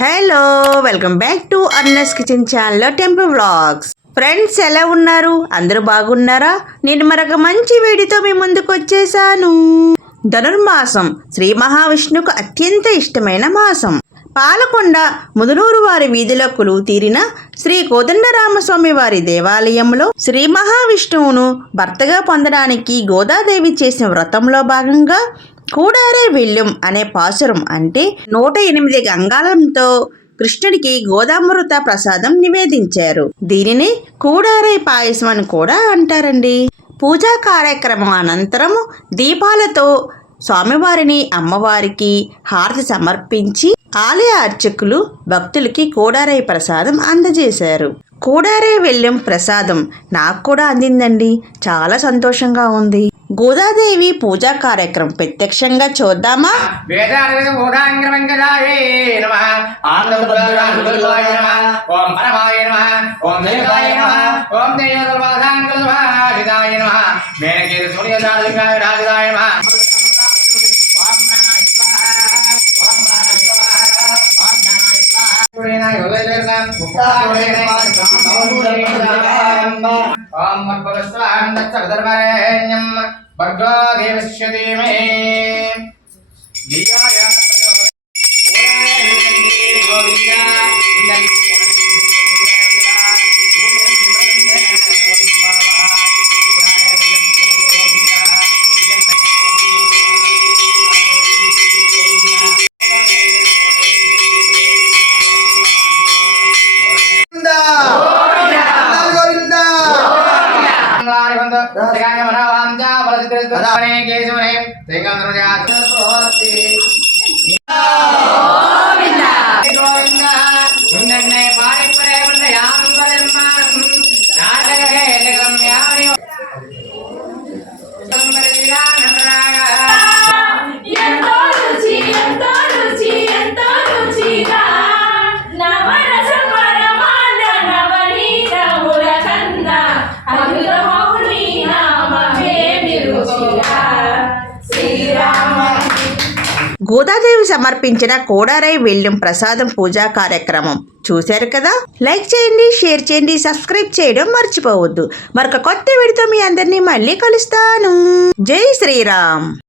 Hello welcome back to Arnas kitchen ఛానల్లో temple vlogs friends ఎలా ఉన్నారు? అందరూ బాగున్నారా? నేను మరొక మంచి వేడితో మీ ముందుకు వచ్చేసాను. ధనుర్మాసం శ్రీ మహావిష్ణువుకు అత్యంత ఇష్టమైన మాసం. పాలకొండ ముదునూరు వారి వీధిలో కొలువు తీరిన శ్రీ కోదండరామస్వామి వారి దేవాలయంలో శ్రీ మహావిష్ణువును భర్తగా పొందడానికి గోదాదేవి చేసిన వ్రతంలో భాగంగా కూడారే విల్లుం అనే పాసురం అంటే నూట ఎనిమిది గంగాలంతో కృష్ణుడికి గోదామృత ప్రసాదం నివేదించారు. దీనిని కూడారే పాయసం అని కూడా అంటారండి. పూజా కార్యక్రమం అనంతరం దీపాలతో స్వామివారిని అమ్మవారికి హారతి సమర్పించి ఆలయ అర్చకులు భక్తులకి కోడారై ప్రసాదం అందజేశారు. కోడారే వెళ్ళం ప్రసాదం నాకు కూడా అందిందండి. చాలా సంతోషంగా ఉంది. గోదాదేవి పూజా కార్యక్రమం ప్రత్యక్షంగా చూద్దామా? వేదార్థ మూఢాంగ్రమంగళాయే నమ. ఆనందపురాయ నమ. ఓం ഓം ഭഗവസ്വാന്തർവരേണ്യം ഭഗവാദേവശ്യതീമേ ദിയായ ഗോവിന്ദ നാടകേ നഗരം യാവയോ സംവരവിലാനം గోదాదేవి సమర్పించిన కోడారై వెళ్ళం ప్రసాదం పూజా కార్యక్రమం. చూశారు కదా? లైక్ చేయండి షేర్ చేయండి సబ్స్క్రైబ్ చేయడం మర్చిపోవద్దు. మరొక కొత్త వీడితో మీ అందరినీ మళ్ళీ కలుస్తాను. జై శ్రీరామ్.